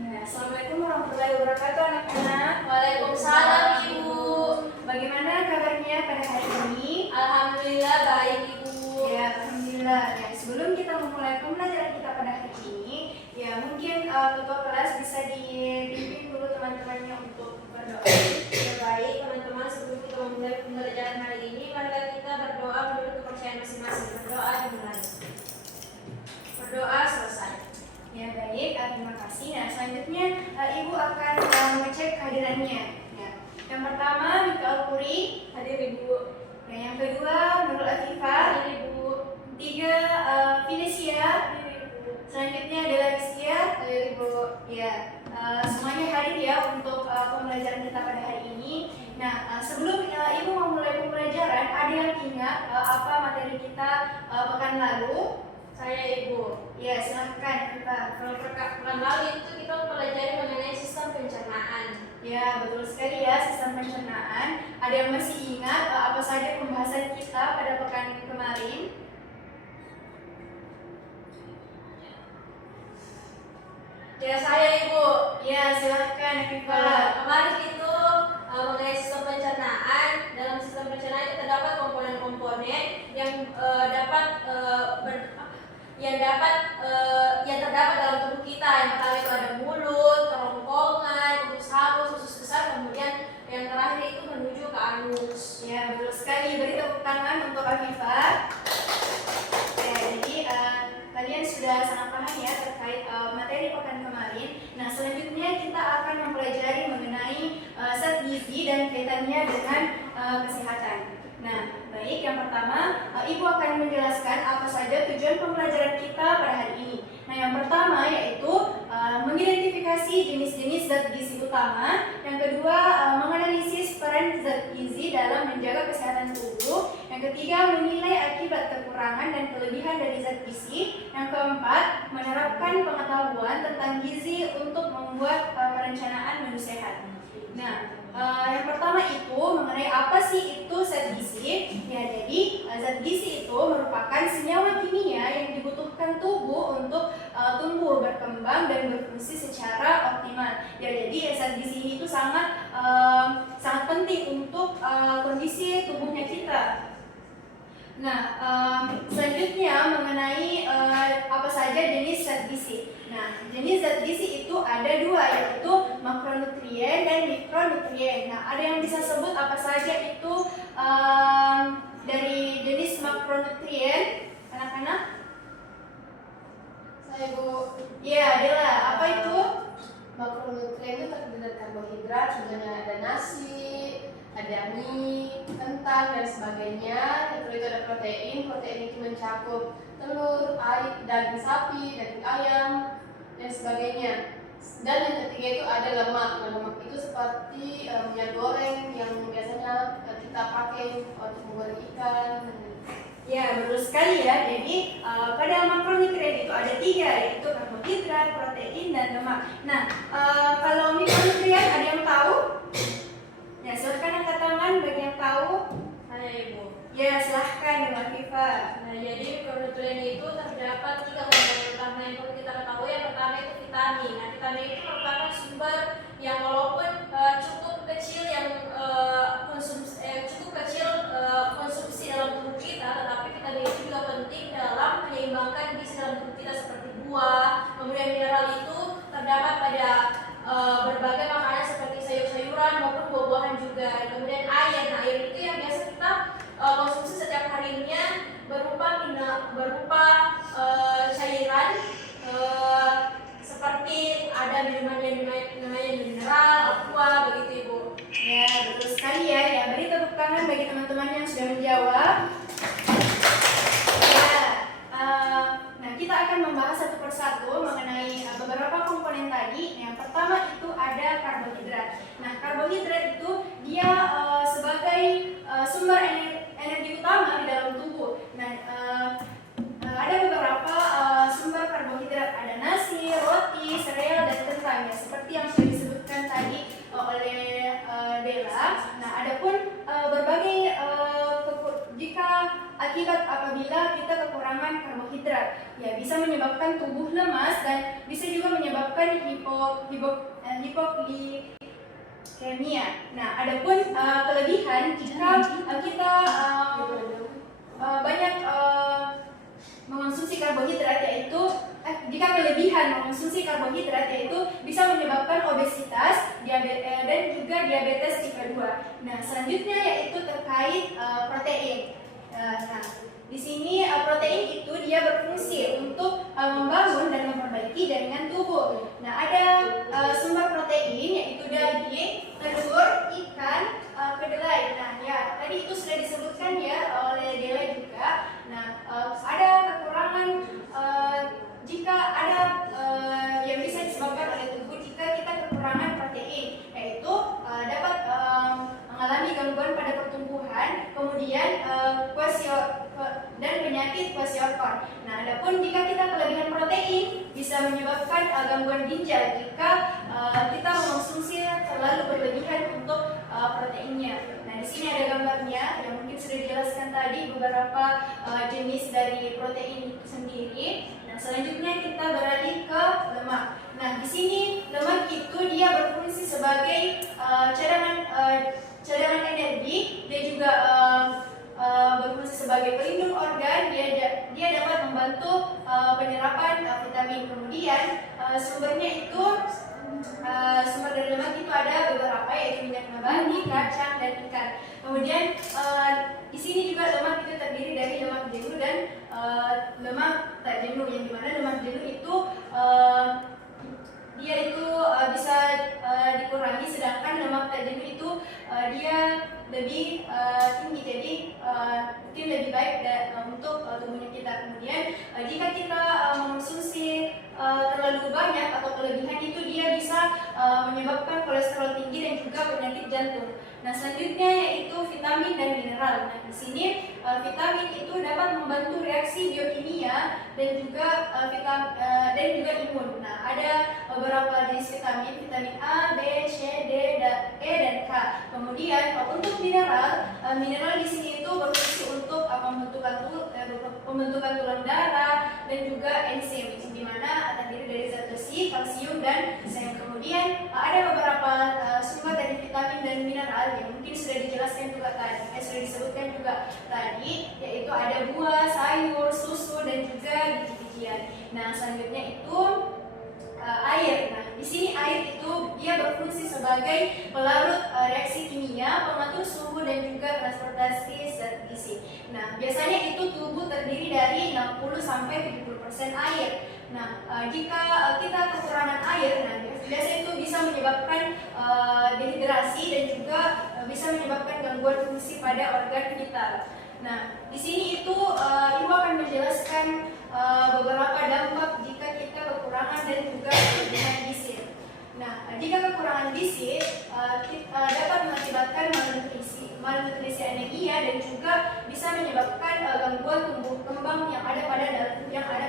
Ya, Assalamualaikum warahmatullahi wabarakatuh anak-anak. Waalaikumsalam Ibu. Bagaimana kabarnya pada hari ini? Alhamdulillah baik Ibu. Ya, Alhamdulillah. Ya, sebelum kita memulai pembelajaran kita pada hari ini, ya mungkin ketua kelas bisa dibimbing dulu teman-temannya untuk berdoa. Ya, baik teman-teman, sebelum kita memulai pembelajaran hari ini, marilah kita berdoa menurut kepercayaan masing-masing. Berdoa dimulai. Berdoa selesai. Ya baik, terima kasih. Nah selanjutnya Ibu akan mengecek kehadirannya. Ya. Yang pertama Mikael Puri, Hadir Ibu. ya, yang kedua Nurul Atifah, Hadir Ibu. tiga Finesia, Hadir Ibu. selanjutnya adalah Rizkia. Hadir Ibu. Ya, semuanya hadir ya untuk pembelajaran kita pada hari ini. Nah, sebelum Ibu memulai pembelajaran, ada yang ingat apa materi kita pekan lalu? Saya Ibu. Ya, silahkan kita. Kalau pekan lalu itu kita mempelajari mengenai sistem pencernaan. Ya, betul sekali ya, sistem pencernaan. Ada yang masih ingat apa saja pembahasan kita pada pekan kemarin? Ya, saya Ibu. Ya, silahkan Viva. Kemarin itu mengenai sistem pencernaan. Dalam sistem pencernaan itu terdapat komponen-komponen yang yang terdapat dalam tubuh kita. Yang pertama itu ada mulut, kerongkongan, usus halus, usus besar, kemudian yang terakhir itu menuju ke anus. Ya, betul sekali. Beri tepuk tangan untuk Afifah. Ya, jadi kalian sudah sangat paham ya terkait materi pekan kemarin. Nah, selanjutnya kita akan mempelajari mengenai zat gizi dan kaitannya dengan kesehatan. Nah, baik, yang pertama Ibu akan menjelaskan apa saja tujuan pembelajaran kita pada hari ini. Nah, yang pertama yaitu mengidentifikasi jenis-jenis zat gizi utama. Yang kedua, menganalisis peran zat gizi dalam menjaga kesehatan tubuh. Yang ketiga, menilai akibat kekurangan dan kelebihan dari zat gizi. Yang keempat, menerapkan pengetahuan tentang gizi untuk membuat perencanaan menu sehat. Nah, yang pertama itu mengenai apa sih itu zat gizi. Ya, jadi zat gizi itu merupakan senyawa kimia yang dibutuhkan tubuh untuk tumbuh, berkembang dan berfungsi secara optimal. Ya, jadi zat gizi itu sangat penting untuk kondisi tubuhnya kita. Nah, selanjutnya mengenai apa saja jenis zat gizi. Nah, jenis zat gizi itu ada dua, yaitu makronutrien dan mikronutrien. Nah, ada yang bisa sebut apa saja itu dari jenis makronutrien, anak-anak? Saya Bu. Ya, Dela, apa itu? Makronutrien itu terdiri dari karbohidrat, contohnya ada nasi, ada mie, kentang dan sebagainya. Terus itu ada protein itu mencakup telur, air, daging sapi, daging ayam dan sebagainya. Dan yang ketiga itu ada lemak. Nah, lemak itu seperti minyak goreng yang biasanya kita pakai untuk menggoreng ikan. Ya, betul sekali ya. Jadi pada makronutrien itu ada tiga, yaitu karbohidrat, protein, dan lemak. Nah, kalau mikronutrien ada yang tahu? Ya, silahkan angkat tangan bagi yang tahu. Saya Ibu. Ya, silahkan dengan Viva. Nah, jadi mikronutrien itu terdapat tiga komponen utama yang perlu kita ketahui. Yang pertama itu vitamin. Nah, vitamin itu merupakan sumber yang walaupun cukup kecil konsumsi dalam tubuh kita, tetapi vitamin itu juga penting dalam menyeimbangkan gizi dalam tubuh kita seperti buah. Kemudian mineral itu terdapat pada berbagai makanan seperti sayur-sayuran maupun buah-buahan juga. Kemudian air. Nah, air itu yang biasa kita konsumsi setiap harinya berupa cairan seperti ada minuman yang namanya mineral, aqua, begitu Ibu. Ya, betul sekali ya. Ya, beri tepuk tangan bagi teman-teman yang sudah menjawab. Ya, nah kita akan membahas satu persatu mengenai beberapa komponen tadi. Yang pertama itu ada karbohidrat. Nah, karbohidrat itu dia sebagai sumber energi utama di dalam tubuh. Nah, ada beberapa sumber karbohidrat, ada nasi, roti, sereal, dan kentang ya, seperti yang sudah disebutkan tadi oleh Dela. Nah, adapun berbagai jika akibat apabila kita kekurangan karbohidrat, ya bisa menyebabkan tubuh lemas dan bisa juga menyebabkan menyebabkan hipoglikemia. Nah, adapun kelebihan jika kita banyak mengonsumsi karbohidrat, yaitu jika kelebihan mengonsumsi karbohidrat yaitu bisa menyebabkan obesitas, diabetes dan juga diabetes tipe 2. Nah, selanjutnya yaitu terkait protein. Nah, di sini protein itu dia berfungsi untuk membangun dan memperbaiki jaringan tubuh. Nah, ada sumber protein yaitu daging, telur, ikan, kedelai. Nah, ya tadi itu sudah disebutkan ya oleh Dela juga. Nah, ada kekurangan jika ada yang bisa disebabkan oleh tubuh jika kita kekurangan protein, yaitu dapat mengalami gangguan pada pertumbuhan, kemudian dan penyakit kwashiorkor. Nah, adapun jika kita kelebihan protein bisa menyebabkan gangguan ginjal jika kita mengonsumsi terlalu berlebihan untuk proteinnya. Nah, di sini ada gambarnya yang mungkin sudah dijelaskan tadi beberapa jenis dari protein itu sendiri. Nah, selanjutnya kita beralih ke lemak. Nah, di sini lemak itu dia berfungsi sebagai cadangan energi, dia juga berfungsi sebagai pelindung organ, dia dapat membantu penyerapan vitamin. Kemudian sumber dari lemak itu ada beberapa, yaitu minyak nabati, kacang, dan ikan. Kemudian di sini juga lemak itu terdiri dari lemak jenuh dan lemak tak jenuh, yang dimana lemak jenuh itu dia itu bisa dikurangi, sedangkan lemak tak jenuh itu dia lebih tinggi, jadi mungkin lebih baik untuk tubuhnya kita. Kemudian jika kita mengonsumsi terlalu banyak atau kelebihan itu, dia bisa menyebabkan kolesterol tinggi dan juga penyakit jantung. Nah, selanjutnya yaitu vitamin dan mineral. Nah, di sini vitamin itu dapat membantu reaksi biokimia dan juga imun. Nah, ada beberapa jenis vitamin A, B, C, D, E, dan K. Kemudian untuk mineral di sini itu berfungsi untuk pembentukan tulang darah dan juga enzim, di mana terdiri dari zat besi, kalsium, dan seng. Kemudian ada beberapa sumber dari vitamin dan mineral yang mungkin sudah dijelaskan juga tadi, sudah disebutkan juga tadi, yaitu ada buah, sayur, susu, dan juga biji-bijian. Nah, selanjutnya itu air. Nah, di sini air itu dia berfungsi sebagai pelarut reaksi kimia, pengatur suhu, dan juga transportasi zat gizi. Nah, biasanya itu tubuh terdiri dari 60-70% air. Nah, jika kita kekurangan air, nah biasanya itu bisa menyebabkan dehidrasi dan juga bisa menyebabkan gangguan fungsi pada organ vital. Nah, di sini itu Ibu akan menjelaskan beberapa dampak jika kita kekurangan dan juga kelebihan gizi. Nah, jika kekurangan gizi dapat mengakibatkan malnutrisi anemia dan juga bisa menyebabkan gangguan tumbuh kembang yang ada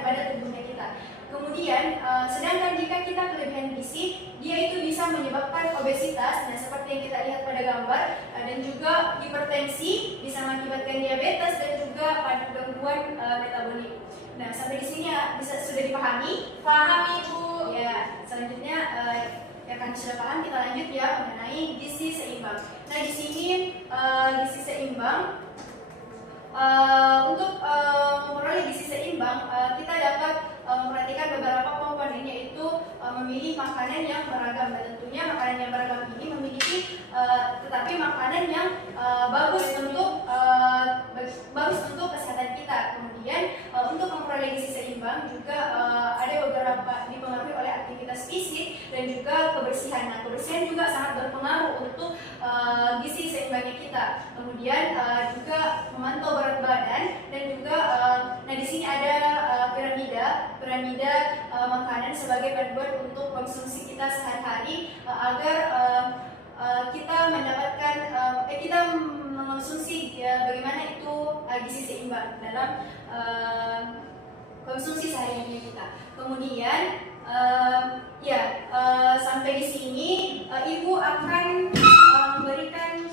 pada tubuhnya kita. Kemudian, sedangkan jika kita kelebihan gizi, dia itu bisa menyebabkan obesitas, nah seperti yang kita lihat pada gambar, dan juga hipertensi, bisa mengakibatkan diabetes dan juga pada gangguan metabolik. Nah, sampai di sini sudah dipahami? Paham, Ibu. Ya, selanjutnya ya kan sudah paham, kita lanjut ya mengenai gizi seimbang. Nah, di sini gizi seimbang, untuk memperoleh gizi seimbang kita dapat memperhatikan beberapa komponen, yaitu memilih makanan yang beragam. Dan tentunya makanan yang beragam ini memiliki tetapi makanan yang bagus untuk kesehatan kita. Kemudian untuk memperoleh gizi seimbang juga ada beberapa dipengaruhi oleh aktivitas fisik dan juga kebersihan. Nah, kebersihan juga sangat berpengaruh untuk gizi seimbangnya kita. Kemudian juga memantau berat badan dan juga nah di sini ada piramida makanan sebagai panduan untuk konsumsi kita sehari-hari agar kita mendapatkan kita mengonsumsi bagaimana itu gizi seimbang dalam konsumsi sehari-hari kita. Kemudian sampai di sini Ibu akan memberikan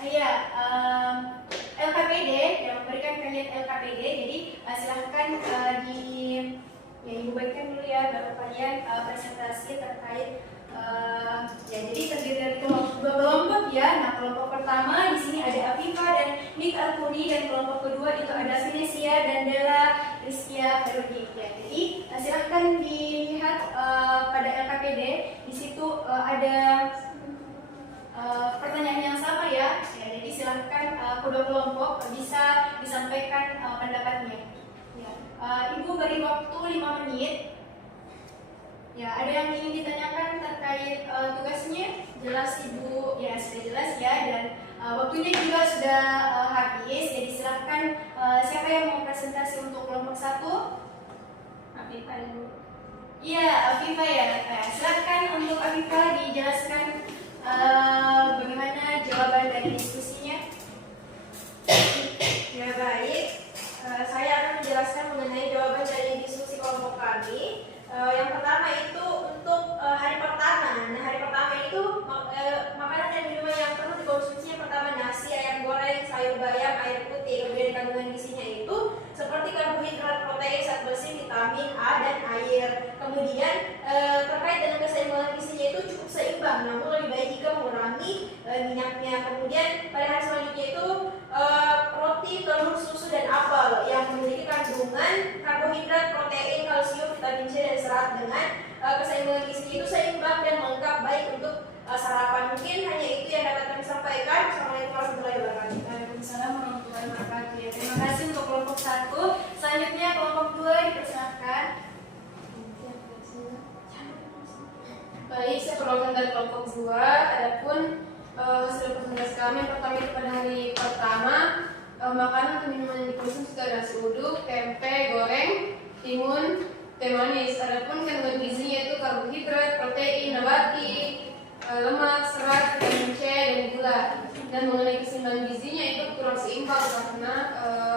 kalian LKPD, memberikan kalian LKPD. Jadi silahkan Ibu bagikan dulu ya, baru kalian presentasi terkait ya, jadi terdiri dari dua kelompok ya. Nah, kelompok pertama di sini ada Afifa dan Nik Alkuni, dan kelompok kedua itu ada Venesia dan Della Rizkia Ferudi. Ya, jadi silahkan dilihat pada LKPD di situ ada pertanyaan yang sama ya. Jadi silahkan kedua kelompok bisa disampaikan pendapatnya. Ya. Ibu beri waktu 5 menit. Ya, ada yang ingin ditanyakan terkait tugasnya? Jelas Ibu? Ya, sudah jelas ya, dan waktunya juga sudah habis. Jadi silahkan siapa yang mau presentasi untuk kelompok 1? Afifa dulu. Iya, Afifa ya. Silahkan untuk Afifa dijelaskan bagaimana jawaban dari diskusinya. Ya baik, saya akan menjelaskan mengenai jawaban dari diskusi kelompok kami. Yang pertama itu untuk hari pertama. Nah, hari pertama itu makanan dan minuman yang perlu dikonsumsi yang pertama nasi, ayam goreng, sayur bayam, air putih. Kemudian kandungan gizinya itu seperti karbohidrat, protein, zat besi, vitamin A dan air. Kemudian terkait dengan keseimbangan gizinya itu cukup seimbang, namun lebih baik jika mengurangi minyaknya. Kemudian pada hari selanjutnya itu roti, telur, susu dan apel yang memiliki kandungan karbohidrat, protein, kalsium, vitamin C dan serat dengan keseimbangan gizinya itu seimbang dan lengkap, baik untuk sarapan. Mungkin hanya itu yang dapat kami sampaikan. Assalamualaikum warahmatullahi wabarakatuh. Waalaikumsalam warahmatullahi wabarakatuh. Ya, terima kasih untuk kelompok 1. Selanjutnya kelompok 2 dipersilakan. Baik, saya perwakilan dari kelompok 2. Adapun hasil presentasi kami yang pertama itu pada hari pertama, makanan atau minuman yang dikonsumsi itu ada nasi uduk, tempe goreng, timun, teh manis. Adapun kandungan gizinya itu karbohidrat, protein, nabati, lemak, serat, vitamin C dan gula. Dan mengenai keseimbangan gizinya itu kurang seimbang karena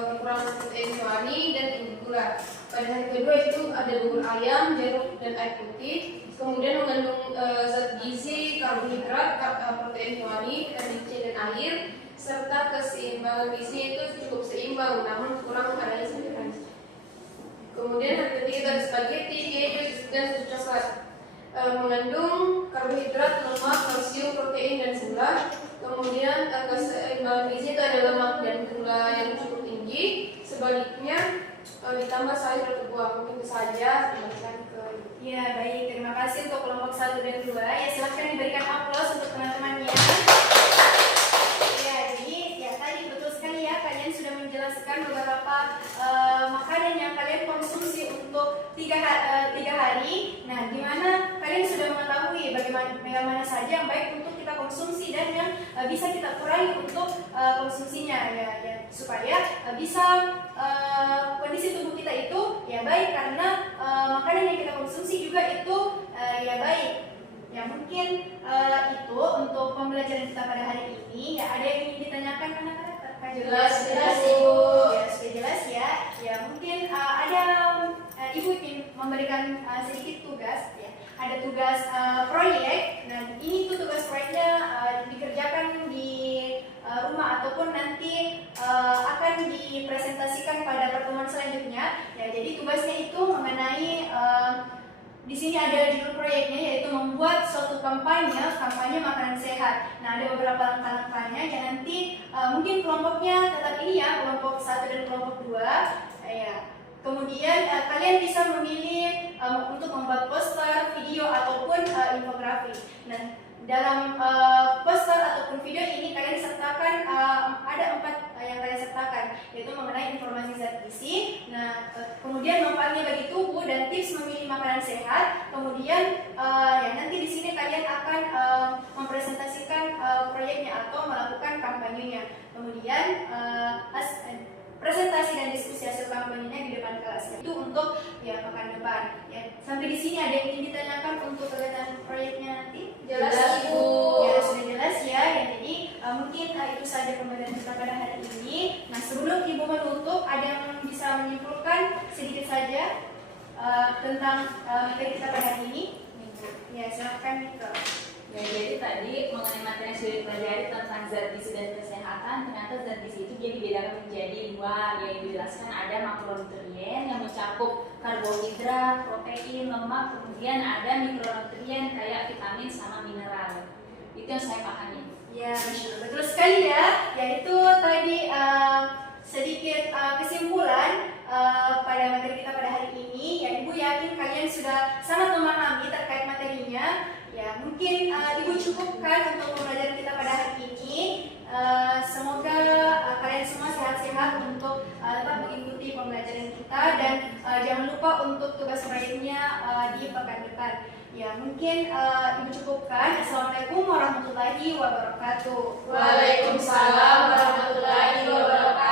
kekurangan protein hewani dan tinggi gula. Pada hari kedua itu ada bubur ayam, jeruk dan air putih. Kemudian mengandung zat gizi, karbohidrat, protein hewani, vitamin C dan air, serta keseimbangan gizinya itu cukup seimbang, namun kurang adanya sayuran. Kemudian hari ketiga ada spaghetti, keju dan susu coklat. Mengandung karbohidrat, lemak, kalsium, protein dan gula. Kemudian keseimbangan gizi itu ada lemak dan gula yang cukup tinggi. Sebaliknya ditambah sayur atau buah. Mungkin itu saja. Ya, baik. Terima kasih untuk kelompok 1 dan 2. Ya, silahkan diberikan aplaus untuk teman-temannya. Ya, jadi ya tadi betul sekali ya, kalian sudah menjelaskan beberapa makanan yang kalian konsumsi untuk 3 hari. Nah, di mana kalian sudah mengetahui bagaimana saja yang baik untuk kita konsumsi dan yang bisa kita kurangi untuk konsumsinya ya, supaya bisa kondisi tubuh kita itu ya baik, karena makanan yang kita konsumsi juga itu ya baik. Ya, mungkin itu untuk pembelajaran kita pada hari ini. Ya, ada yang ingin ditanyakan anak-anak terkait? Jelas, Ibu. Ya, sudah jelas ya. Ya, mungkin ada Ibu ingin memberikan sedikit tugas ya. Ada tugas proyek. Nah, ini tuh tugas proyeknya dikerjakan di rumah ataupun nanti akan dipresentasikan pada pertemuan selanjutnya. Ya, jadi tugasnya itu mengenai di sini ada judul proyeknya, yaitu membuat suatu kampanye makanan sehat. Nah, ada beberapa langkah-langkahnya yang nanti mungkin kelompoknya tetap ini ya, kelompok 1 dan kelompok 2 ya. Kemudian kalian bisa memilih untuk membuat poster, video ataupun infografis. Nah, dalam poster ataupun video ini kalian sertakan ada 4 yang kalian sertakan, yaitu mengenai informasi zat gizi. Nah, kemudian manfaatnya bagi tubuh dan tips memilih makanan sehat. Kemudian ya nanti di sini kalian akan mempresentasikan proyeknya atau melakukan kampanyenya. Kemudian presentasi dan diskusi hasil kampanyenya di depan kelas. Itu untuk ya pekan depan. Ya, sampai di sini ada yang ingin ditanyakan untuk kegiatan proyeknya nanti? Jelas, Ibu. Ya, sudah jelas ya. Ya, jadi mungkin itu saja pembelajaran kita pada hari ini. Nah, sebelum Ibu menutup, ada yang bisa menyimpulkan sedikit saja tentang materi kita pada hari ini? Ya, silakan Mika. Ya, jadi tadi mengenai materi yang sudah dipelajari tentang zat gizi dan kesehatan, ternyata zat gizi itu dia dibedakan menjadi 2, yang dijelaskan ada makronutrien yang mencakup karbohidrat, protein, lemak, kemudian ada mikronutrien kayak vitamin sama mineral. Itu yang saya pahami. Ya, Masya Allah. Betul sekali ya. Yaitu tadi sedikit kesimpulan pada materi kita pada hari ini. Ya, Ibu yakin kalian sudah sangat memahami terkait materinya. Ya, mungkin Ibu cukupkan untuk pembelajaran kita pada hari ini. Semoga kalian semua sehat-sehat untuk tetap mengikuti pembelajaran kita dan jangan lupa untuk tugas proyeknya di pekan depan. Ya, mungkin Ibu cukupkan. Assalamualaikum warahmatullahi wabarakatuh. Waalaikumsalam warahmatullahi wabarakatuh.